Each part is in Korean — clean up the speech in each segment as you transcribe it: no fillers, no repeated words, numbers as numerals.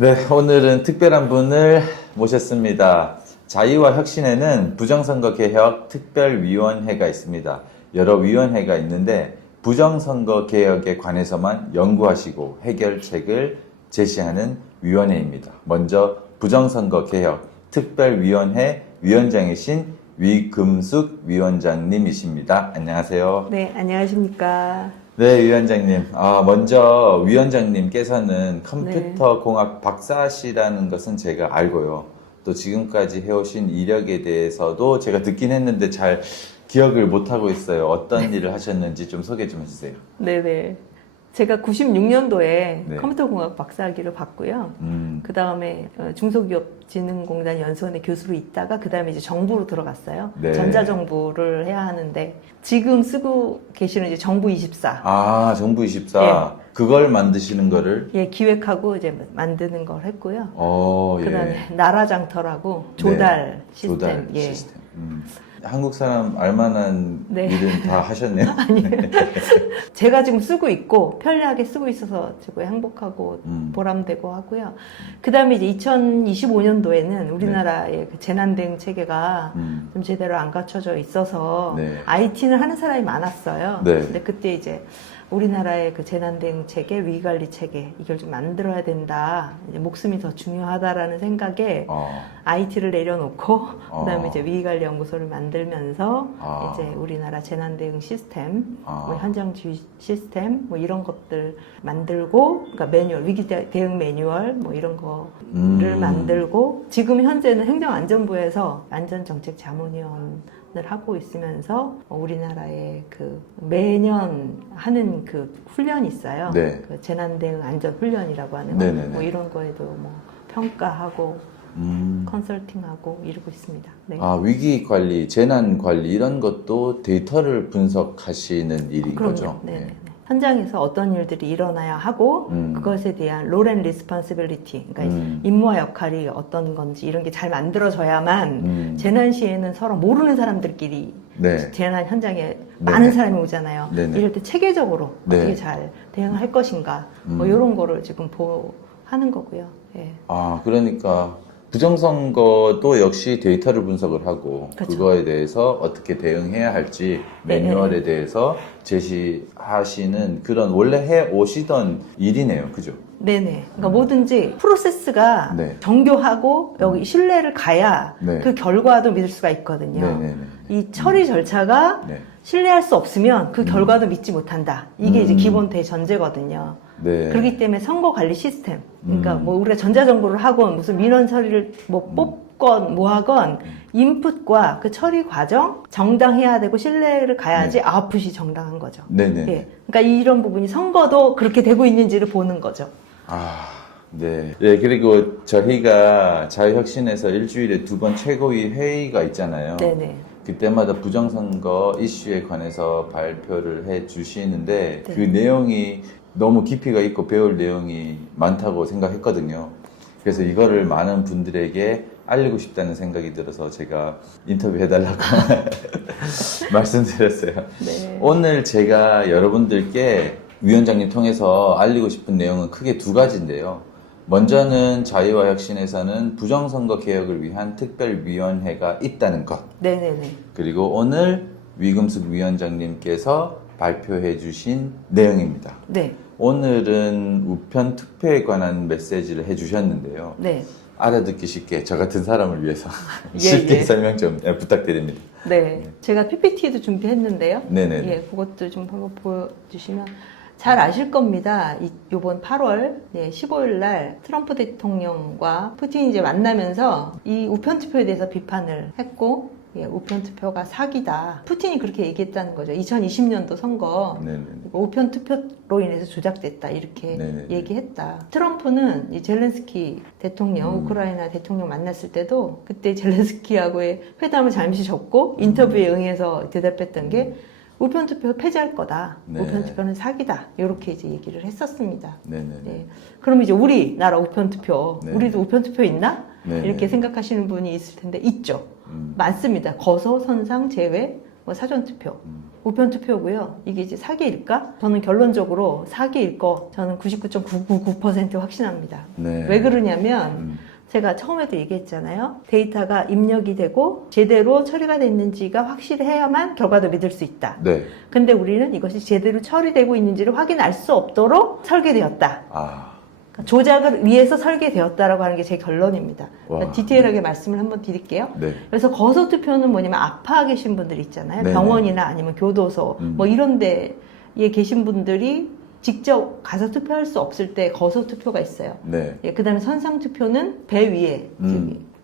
네, 오늘은 특별한 분을 모셨습니다. 자유와 혁신에는 부정선거 개혁 특별위원회가 있습니다. 여러 위원회가 있는데 부정선거 개혁에 관해서만 연구하시고 해결책을 제시하는 위원회입니다. 먼저 부정선거 개혁 특별위원회 위원장이신 위금숙 위원장님이십니다. 안녕하세요. 네, 안녕하십니까. 네, 위원장님. 먼저 위원장님께서는 컴퓨터 공학 박사시라는 것은 제가 알고요. 또 지금까지 해오신 이력에 대해서도 제가 듣긴 했는데 잘 기억을 못하고 있어요. 어떤 일을 하셨는지 좀 소개 좀 해주세요. 네네. 제가 96년도에 네. 컴퓨터공학 박사학위를 받고요. 그 다음에 중소기업진흥공단 연수원의 교수로 있다가 그 다음에 이제 정부로 들어갔어요. 네. 전자정부를 해야 하는데 지금 쓰고 계시는 이제 정부24. 정부24. 예. 그걸 만드시는 거를? 예, 기획하고 이제 만드는 걸 했고요. 예. 그 다음에 나라장터라고 조달 시스템. 조달 예. 시스템. 한국 사람 알만한 네. 일은 다 하셨네요. 제가 지금 쓰고 있고 편리하게 쓰고 있어서 지금 행복하고 보람되고 하고요. 그 다음에 이제 2025년도에는 우리나라의 그 재난대응 체계가 좀 제대로 안 갖춰져 있어서 네. IT는 하는 사람이 많았어요. 네. 근데 그때 이제 우리나라의 그 재난대응 체계, 위기관리 체계 이걸 좀 만들어야 된다. 이제 목숨이 더 중요하다라는 생각에 IT를 내려놓고 그다음에 이제 위기관리 연구소를 만들면서 이제 우리나라 재난대응 시스템, 뭐 현장지휘 시스템, 뭐 이런 것들 만들고, 그러니까 매뉴얼, 위기 대응 매뉴얼, 뭐 이런 거를 만들고 지금 현재는 행정안전부에서 안전정책자문위원을 하고 있으면서 우리나라의 그 매년 하는 그 훈련이 있어요. 네. 그 재난대응 안전훈련이라고 하는 네네네. 뭐 이런 거에도 뭐 평가하고 컨설팅하고 이러고 있습니다. 네. 위기 관리, 재난 관리 이런 것도 데이터를 분석하시는 일인 그럼요. 거죠? 네. 현장에서 어떤 일들이 일어나야 하고 그것에 대한 롤 앤 리스폰시빌리티, 그러니까 임무와 역할이 어떤 건지 이런 게 잘 만들어져야만 재난 시에는 서로 모르는 사람들끼리 네. 재난 현장에 네네. 많은 사람이 오잖아요. 네네. 이럴 때 체계적으로 네. 어떻게 잘 대응할 것인가 뭐 이런 거를 지금 하는 거고요. 예. 그러니까 부정선거도 역시 데이터를 분석을 하고 그렇죠. 그거에 대해서 어떻게 대응해야 할지 매뉴얼에 대해서 제시하시는 그런 원래 해 오시던 일이네요. 그죠? 네네. 그러니까 뭐든지 프로세스가 네. 정교하고 여기 신뢰를 가야 네. 그 결과도 믿을 수가 있거든요. 네네네. 이 처리 절차가 네. 신뢰할 수 없으면 그 결과도 믿지 못한다. 이게 이제 기본 대전제거든요. 네. 그렇기 때문에 선거 관리 시스템. 그러니까 뭐 우리가 전자정보를 하건 무슨 민원 처리를 뭐 뽑건 뭐 하건 인풋과 그 처리 과정 정당해야 되고 신뢰를 가야지 아웃풋이 정당한 거죠. 네네. 예. 그러니까 이런 부분이 선거도 그렇게 되고 있는지를 보는 거죠. 네. 네, 그리고 저희가 자유혁신에서 일주일에 2번 최고위 회의가 있잖아요. 네네. 그때마다 부정선거 이슈에 관해서 발표를 해 주시는데 네. 그 내용이 너무 깊이가 있고 배울 내용이 많다고 생각했거든요. 그래서 이거를 많은 분들에게 알리고 싶다는 생각이 들어서 제가 인터뷰 해달라고 말씀드렸어요. 네. 오늘 제가 여러분들께 위원장님 통해서 알리고 싶은 내용은 크게 2가지인데요. 먼저는 자유와 혁신에서는 부정선거 개혁을 위한 특별위원회가 있다는 것. 네네네. 그리고 오늘 위금숙 위원장님께서 발표해 주신 내용입니다. 네. 오늘은 우편 투표에 관한 메시지를 해 주셨는데요. 네. 알아듣기 쉽게 저 같은 사람을 위해서 예, 쉽게 예. 설명 좀 부탁드립니다. 네. 제가 PPT도 준비했는데요. 네네. 예, 그것도 좀 한번 보여주시면 잘 아실 겁니다. 요번 8월 15일 날 트럼프 대통령과 푸틴이 이제 만나면서 이 우편투표에 대해서 비판을 했고, 우편투표가 사기다. 푸틴이 그렇게 얘기했다는 거죠. 2020년도 선거. 네네. 우편투표로 인해서 조작됐다. 이렇게 네네. 얘기했다. 트럼프는 이 젤렌스키 대통령, 우크라이나 대통령 만났을 때도 그때 젤렌스키하고의 회담을 잠시 접고 인터뷰에 응해서 대답했던 게 우편투표 폐지할 거다. 네. 우편투표는 사기다. 이렇게 이제 얘기를 했었습니다. 네네. 네. 그럼 이제 우리나라 우편투표, 네. 우리도 우편투표 있나? 네네. 이렇게 생각하시는 분이 있을 텐데 있죠. 많습니다. 거소, 선상, 제외, 뭐 사전투표. 우편 투표고요. 이게 이제 사기일까? 저는 결론적으로 사기일 거 저는 99.999% 확신합니다. 네. 왜 그러냐면 제가 처음에도 얘기했잖아요. 데이터가 입력이 되고 제대로 처리가 됐는지가 확실해야만 결과도 믿을 수 있다. 네. 근데 우리는 이것이 제대로 처리되고 있는지를 확인할 수 없도록 설계되었다. 아. 조작을 위해서 설계되었다라고 하는 게 제 결론입니다. 그러니까 와. 디테일하게 말씀을 한번 드릴게요. 네. 그래서 거소투표는 뭐냐면 아파 계신 분들 있잖아요. 네네. 병원이나 아니면 교도소 뭐 이런 데에 계신 분들이 직접 가서 투표할 수 없을 때 거소투표가 있어요. 네. 예, 그다음에 선상투표는 배 위에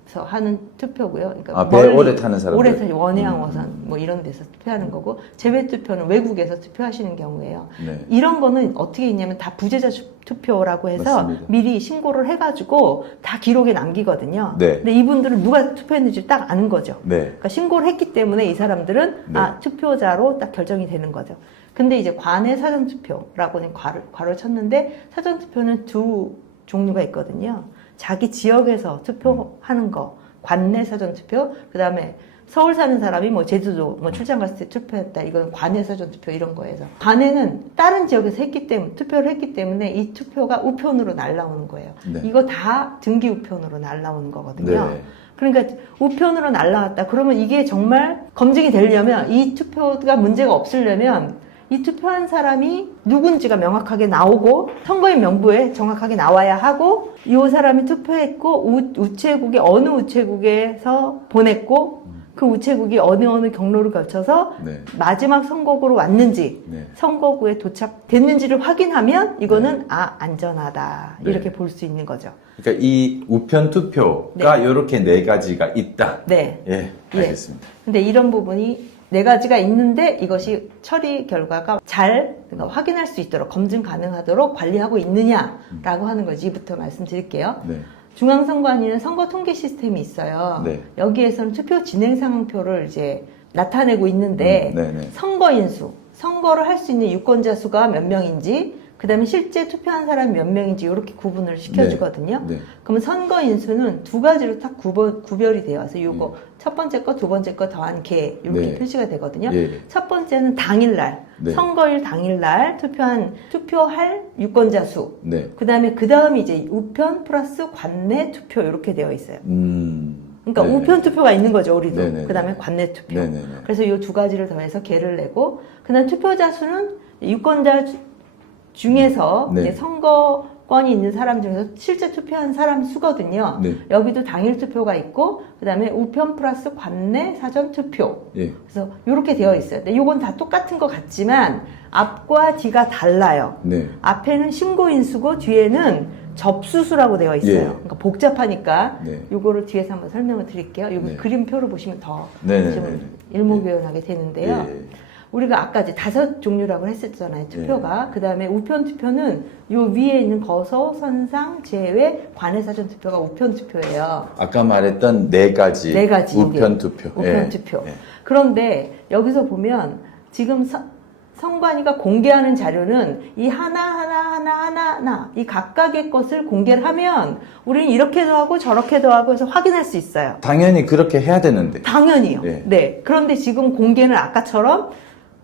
서 하는 투표고요. 그러니까 아, 배 오래 타는 사람들. 오래 타는 원해항어선 뭐 이런 데서 투표하는 거고 제외투표는 외국에서 투표하시는 경우예요. 네. 이런 거는 어떻게 있냐면 다 부재자 투표라고 해서 맞습니다. 미리 신고를 해가지고 다 기록에 남기거든요. 네. 근데 이분들은 누가 투표했는지 딱 아는 거죠. 네. 그러니까 신고를 했기 때문에 이 사람들은 네. 아 투표자로 딱 결정이 되는 거죠. 근데 이제 관내 사전투표라고는 괄호 쳤는데 사전투표는 두 종류가 있거든요. 자기 지역에서 투표하는 거, 관내 사전투표, 그 다음에 서울 사는 사람이 뭐 제주도 뭐 출장 갔을 때 투표했다. 이건 관내 사전투표 이런 거에서. 관내는 다른 지역에서 투표를 했기 때문에 이 투표가 우편으로 날라오는 거예요. 네. 이거 다 등기 우편으로 날라오는 거거든요. 네. 그러니까 우편으로 날라왔다. 그러면 이게 정말 검증이 되려면 이 투표가 문제가 없으려면 이 투표한 사람이 누군지가 명확하게 나오고 선거인 명부에 정확하게 나와야 하고 이 사람이 투표했고 우체국이 어느 우체국에서 보냈고 그 우체국이 어느 경로를 거쳐서 네. 마지막 선거구로 왔는지 네. 선거구에 도착됐는지를 확인하면 이거는 안전하다 네. 이렇게 볼 수 있는 거죠. 그러니까 이 우편 투표가 이렇게 네 가지가 있다. 네. 예, 알겠습니다. 근데 이런 부분이 네 가지가 있는데 이것이 처리 결과가 잘 그러니까 확인할 수 있도록 검증 가능하도록 관리하고 있느냐라고 하는 거지부터 말씀드릴게요. 네. 중앙선관위는 선거 통계 시스템이 있어요. 네. 여기에서는 투표 진행 상황표를 이제 나타내고 있는데 네네. 선거인수, 선거를 할 수 있는 유권자 수가 몇 명인지 그 다음에 실제 투표한 사람이 몇 명인지 이렇게 구분을 시켜주거든요. 네. 그러면 선거인수는 두 가지로 딱 구별이 돼요. 그래서 요거 첫 번째 거, 두 번째 거 더한 개 이렇게 네. 표시가 되거든요. 예. 첫 번째는 당일날, 네. 선거일 당일날 투표할 유권자 수. 네. 그 다음에 이제 우편 플러스 관내 투표 이렇게 되어 있어요. 그러니까 네네. 우편 투표가 있는 거죠, 우리도. 네네네. 그 다음에 관내 투표. 네네네. 그래서 이 두 가지를 더해서 개를 내고, 그 다음 투표자 수는 유권자 중에서 네. 이제 선거권이 있는 사람 중에서 실제 투표한 사람 수거든요. 네. 여기도 당일 투표가 있고, 그 다음에 우편 플러스 관내 사전 투표. 예. 그래서 이렇게 되어 있어요. 근데 이건 다 똑같은 것 같지만 앞과 뒤가 달라요. 네. 앞에는 신고인수고 뒤에는 접수수라고 되어 있어요. 예. 그러니까 복잡하니까 네. 요거를 뒤에서 한번 설명을 드릴게요. 여기 네. 그림표를 보시면 더 네네네. 좀 일목요연하게 되는데요. 예. 우리가 아까 이제 5 종류라고 했었잖아요. 투표가. 그 다음에 우편 투표는 요 위에 있는 거소, 선상, 제외, 관내 사전 투표가 우편 투표예요. 아까 말했던 네 가지. 네 가지. 우편 투표. 우편 예. 투표. 예. 그런데 여기서 보면 지금 선관위가 공개하는 자료는 이 하나 이 각각의 것을 공개를 하면 우리는 이렇게도 하고 저렇게도 하고 해서 확인할 수 있어요. 당연히 그렇게 해야 되는데. 당연히요. 네. 네. 그런데 지금 공개는 아까처럼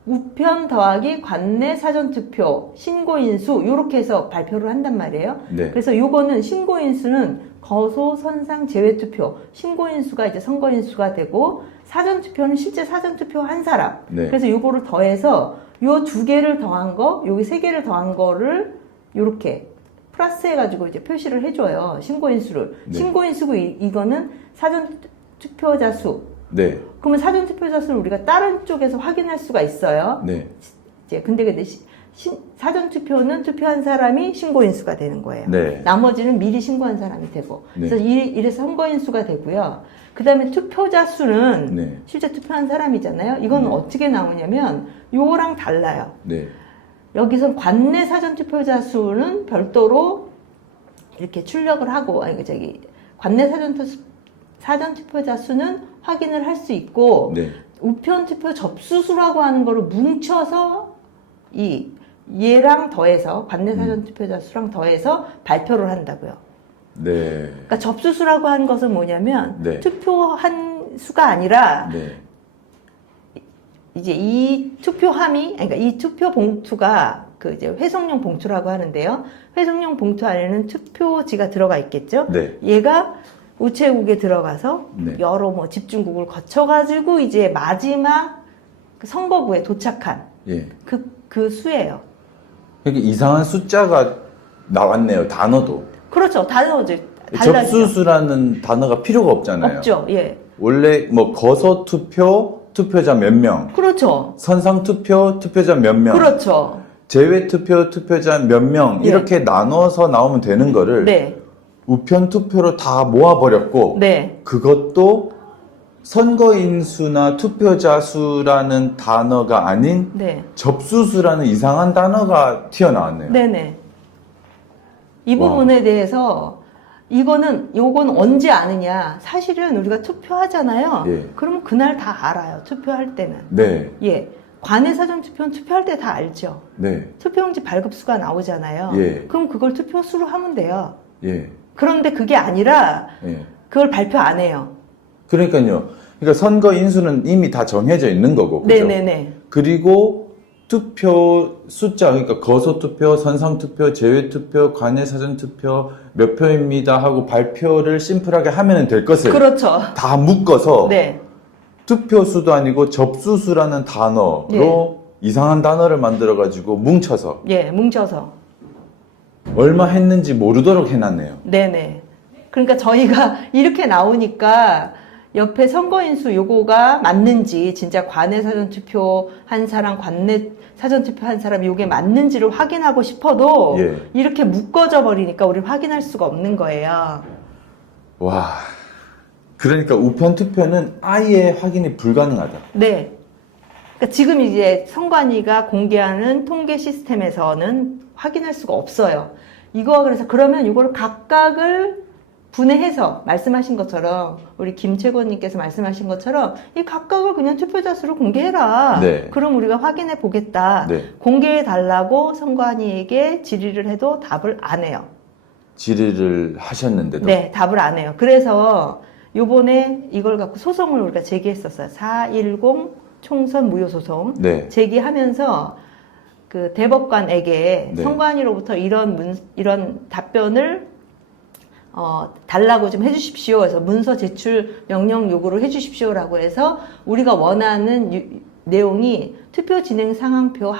우편 더하기 관내 사전투표, 신고인수 이렇게 해서 발표를 한단 말이에요. 네. 그래서 요거는 신고인수는 거소, 선상, 제외투표, 신고인수가 이제 선거인수가 되고 사전투표는 실제 사전투표 한 사람. 네. 그래서 요거를 더해서 요 두 개를 더한 거, 여기 세 개를 더한 거를 요렇게 플러스 해가지고 이제 표시를 해줘요. 신고인수를. 네. 신고인수고 이거는 사전투표자 수. 네. 그러면 사전투표자 수를 우리가 다른 쪽에서 확인할 수가 있어요. 네. 이제 근데 사전투표는 투표한 사람이 신고인수가 되는 거예요. 네. 나머지는 미리 신고한 사람이 되고. 네. 그래서 이래서 선거인수가 되고요. 그 다음에 투표자 수는 네. 실제 투표한 사람이잖아요. 이건 네. 어떻게 나오냐면 요거랑 달라요. 네. 여기서 관내 사전투표자 수는 별도로 이렇게 출력을 하고, 관내 사전투표자 수는 확인을 할 수 있고, 네. 우편 투표 접수수라고 하는 거를 뭉쳐서 얘랑 더해서 관내 사전투표자 수랑 더해서 발표를 한다고요. 네. 그러니까 접수수라고 하는 것은 뭐냐면 네. 투표한 수가 아니라 네. 이제 이 투표함이, 그러니까 이 투표 봉투가 그 이제 회송용 봉투라고 하는데요. 회송용 봉투 안에는 투표지가 들어가 있겠죠. 네. 얘가 우체국에 들어가서 네. 여러 뭐 집중국을 거쳐가지고 이제 마지막 그 선거구에 도착한 예. 그 수예요. 그러니까 이상한 숫자가 나왔네요. 단어도. 그렇죠. 단어 이제 달라지죠. 접수수라는 단어가 필요가 없잖아요. 없죠. 예. 원래 뭐 거소 투표, 투표자 몇 명, 그렇죠. 선상 투표, 투표자 몇 명, 그렇죠. 제외 투표, 투표자 몇 명 예. 이렇게 나눠서 나오면 되는 거를 네. 우편 투표로 다 모아버렸고 네. 그것도 선거인 수나 투표자 수라는 단어가 아닌 네. 접수수라는 이상한 단어가 튀어나왔네요. 네네. 이 와. 부분에 대해서 요건 언제 아느냐. 사실은 우리가 투표하잖아요. 예. 그러면 그날 다 알아요. 투표할 때는. 네, 예. 관내 사전 투표는 투표할 때 다 알죠. 네, 투표용지 발급수가 나오잖아요. 예. 그럼 그걸 투표수로 하면 돼요. 예, 그런데 그게 아니라 예. 그걸 발표 안 해요. 그러니까요. 그러니까 선거인 수는 이미 다 정해져 있는 거고, 그죠? 네네네. 그리고 투표 숫자, 그러니까 거소 투표, 선상 투표, 제외 투표, 관내 사전 투표 몇 표입니다 하고 발표를 심플하게 하면 될 것을 그렇죠. 다 묶어서 네. 투표수도 아니고 접수수라는 단어로 예. 이상한 단어를 만들어 가지고 뭉쳐서 예, 뭉쳐서. 얼마 했는지 모르도록 해놨네요. 네네. 그러니까 저희가 이렇게 나오니까 옆에 선거인수 요거가 맞는지, 진짜 관내 사전투표 한 사람, 관내 사전투표 한 사람 요게 맞는지를 확인하고 싶어도 예. 이렇게 묶어져 버리니까 우리 확인할 수가 없는 거예요. 와, 그러니까 우편 투표는 아예 확인이 불가능하다. 네. 그러니까 지금 이제 선관위가 공개하는 통계 시스템에서는 확인할 수가 없어요. 그래서 그러면 이거를 각각을 분해해서 말씀하신 것처럼 우리 김채권님께서 말씀하신 것처럼 이 각각을 그냥 투표자 수를 공개해라. 네. 그럼 우리가 확인해 보겠다. 네. 공개해 달라고 선관위에게 질의를 해도 답을 안 해요. 질의를 하셨는데도. 네, 답을 안 해요. 그래서 요번에 이걸 갖고 소송을 우리가 제기했었어요. 410 총선 무효 소송 네. 제기하면서 그 대법관에게 네. 선관위로부터 이런 답변을 달라고 좀 해주십시오. 해서 문서 제출 명령 요구를 해주십시오라고 해서 우리가 원하는 내용이 투표 진행 상황표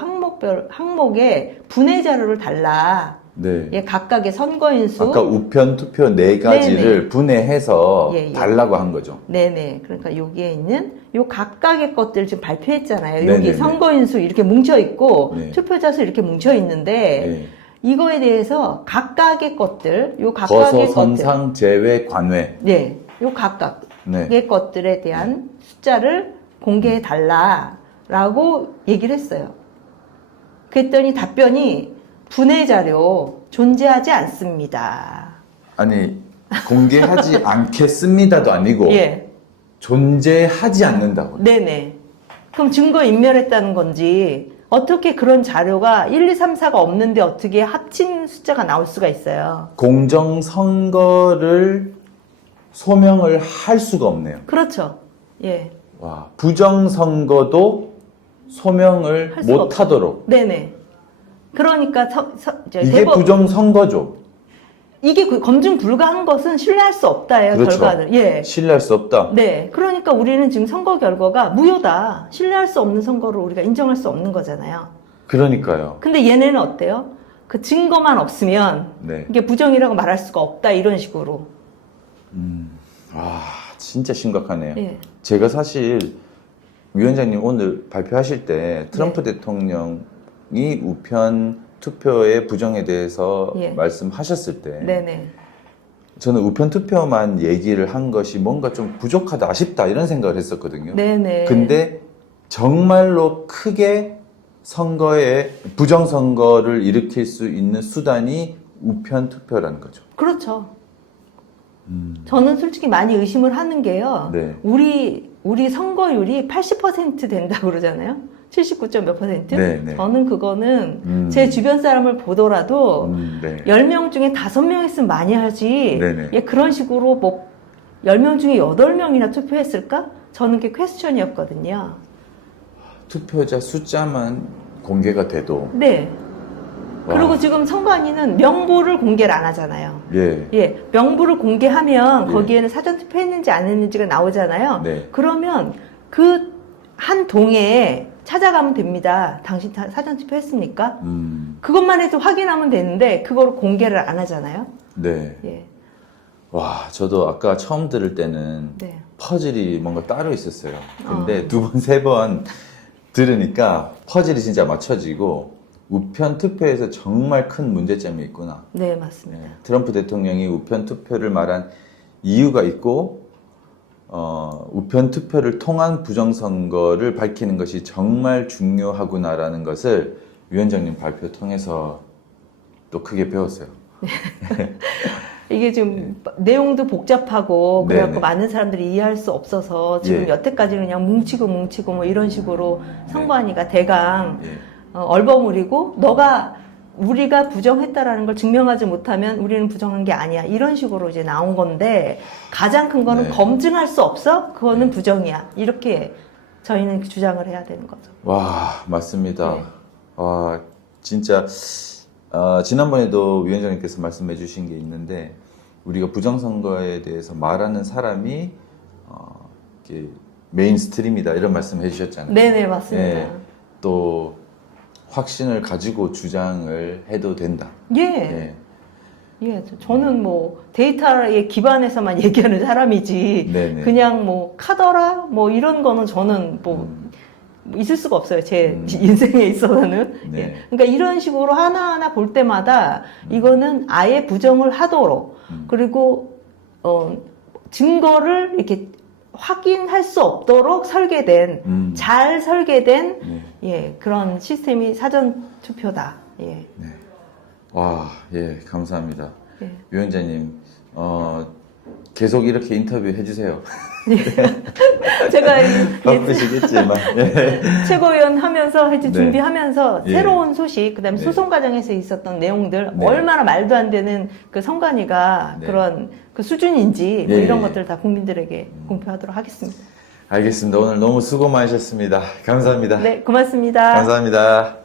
항목에 분해 자료를 달라. 네. 예, 각각의 선거인 수. 아까 우편 투표 네 가지를 네네. 분해해서 예, 예. 달라고 한 거죠. 네네. 그러니까 여기에 있는 요 각각의 것들을 지금 발표했잖아요. 네네네. 여기 선거인 수 이렇게 뭉쳐 있고 네. 투표자 수 이렇게 뭉쳐 있는데 네. 이거에 대해서 각각의 것들, 요 각각의 거소, 선상, 제외, 관외. 네, 요 각각의 네. 것들에 대한 숫자를 공개해 달라라고 얘기를 했어요. 그랬더니 답변이 분해 자료 존재하지 않습니다. 아니, 공개하지 않겠습니다도 아니고, 예, 존재하지 않는다고. 네네. 그럼 증거 인멸했다는 건지 어떻게 그런 자료가 1, 2, 3, 4가 없는데 어떻게 합친 숫자가 나올 수가 있어요? 공정선거를 소명을 할 수가 없네요. 그렇죠. 예. 와, 부정선거도 소명을 할 수가 못 하도록. 네네. 그러니까 이게 부정선거죠. 이게 검증 불가한 것은 신뢰할 수 없다예요. 그렇죠. 결과는. 예. 신뢰할 수 없다. 네. 그러니까 우리는 지금 선거 결과가 무효다. 신뢰할 수 없는 선거를 우리가 인정할 수 없는 거잖아요. 그러니까요. 근데 얘네는 어때요? 그 증거만 없으면 네. 이게 부정이라고 말할 수가 없다. 이런 식으로. 와, 진짜 심각하네요. 예. 제가 사실 위원장님 오늘 발표하실 때 트럼프 네. 대통령이 우편 투표의 부정에 대해서 예. 말씀하셨을 때 네네. 저는 우편 투표만 얘기를 한 것이 뭔가 좀 부족하다, 아쉽다 이런 생각을 했었거든요. 네네. 근데 정말로 크게 선거에 부정선거를 일으킬 수 있는 수단이 우편 투표라는 거죠. 그렇죠. 저는 솔직히 많이 의심을 하는 게요. 네. 우리 선거율이 80% 된다고 그러잖아요. 79. 몇 %? 네, 네. 저는 그거는 제 주변 사람을 보더라도 네. 10명 중에 5명 했으면 많이 하지. 네네. 예, 그런 식으로 뭐 10명 중에 8명이나 투표했을까? 저는 그게 퀘스천이었거든요. 투표자 숫자만 공개가 돼도. 네. 와. 그리고 지금 선관위는 명부를 공개를 안 하잖아요. 예. 예, 명부를 공개하면 예. 거기에는 사전투표 했는지 안 했는지가 나오잖아요. 네. 그러면 그 한 동에 찾아가면 됩니다. 당신 사전투표 했습니까? 그것만 해도 확인하면 되는데 그걸 공개를 안 하잖아요. 네. 예. 와, 저도 아까 처음 들을 때는 네. 퍼즐이 뭔가 따로 있었어요. 근데 두 번, 세 번 들으니까 퍼즐이 진짜 맞춰지고 우편 투표에서 정말 큰 문제점이 있구나. 네, 맞습니다. 트럼프 대통령이 우편 투표를 말한 이유가 있고, 우편 투표를 통한 부정선거를 밝히는 것이 정말 중요하구나라는 것을 위원장님 발표 통해서 또 크게 배웠어요. 이게 좀 내용도 복잡하고 네, 그래갖고 네. 많은 사람들이 이해할 수 없어서 지금 예. 여태까지는 그냥 뭉치고 뭐 이런 식으로 선관위가 대강 예. 얼버무리고 우리가 부정했다라는 걸 증명하지 못하면 우리는 부정한 게 아니야. 이런 식으로 이제 나온 건데 가장 큰 거는 네. 검증할 수 없어? 그거는 부정이야. 이렇게 저희는 주장을 해야 되는 거죠. 와, 맞습니다. 네. 와, 진짜, 지난번에도 위원장님께서 말씀해 주신 게 있는데, 우리가 부정선거에 대해서 말하는 사람이, 이렇게 메인스트림이다, 이런 말씀 해 주셨잖아요. 네네, 맞습니다. 예, 또, 확신을 가지고 주장을 해도 된다. 예. 예. 저는 뭐 데이터에 기반해서만 얘기하는 사람이지 네네. 그냥 뭐 카더라 뭐 이런 거는 저는 뭐 있을 수가 없어요. 제 인생에 있어서는. 네. 예. 그러니까 이런 식으로 하나하나 볼 때마다 이거는 아예 부정을 하도록 그리고 증거를 이렇게 확인할 수 없도록 설계된 잘 설계된 네. 예, 그런 시스템이 사전 투표다. 예. 네. 와, 예, 감사합니다. 예. 위원장님, 계속 이렇게 인터뷰 해주세요. 제가 바쁘시겠지만. 예. 최고위원 하면서 네. 준비하면서 예. 새로운 소식, 그다음에 네. 소송 과정에서 있었던 내용들, 네. 얼마나 말도 안 되는 그 선관위가 네. 그런 그 수준인지 뭐 예, 이런 예. 것들 다 국민들에게 공표하도록 하겠습니다. 알겠습니다. 오늘 너무 수고 많으셨습니다. 감사합니다. 네, 고맙습니다. 감사합니다.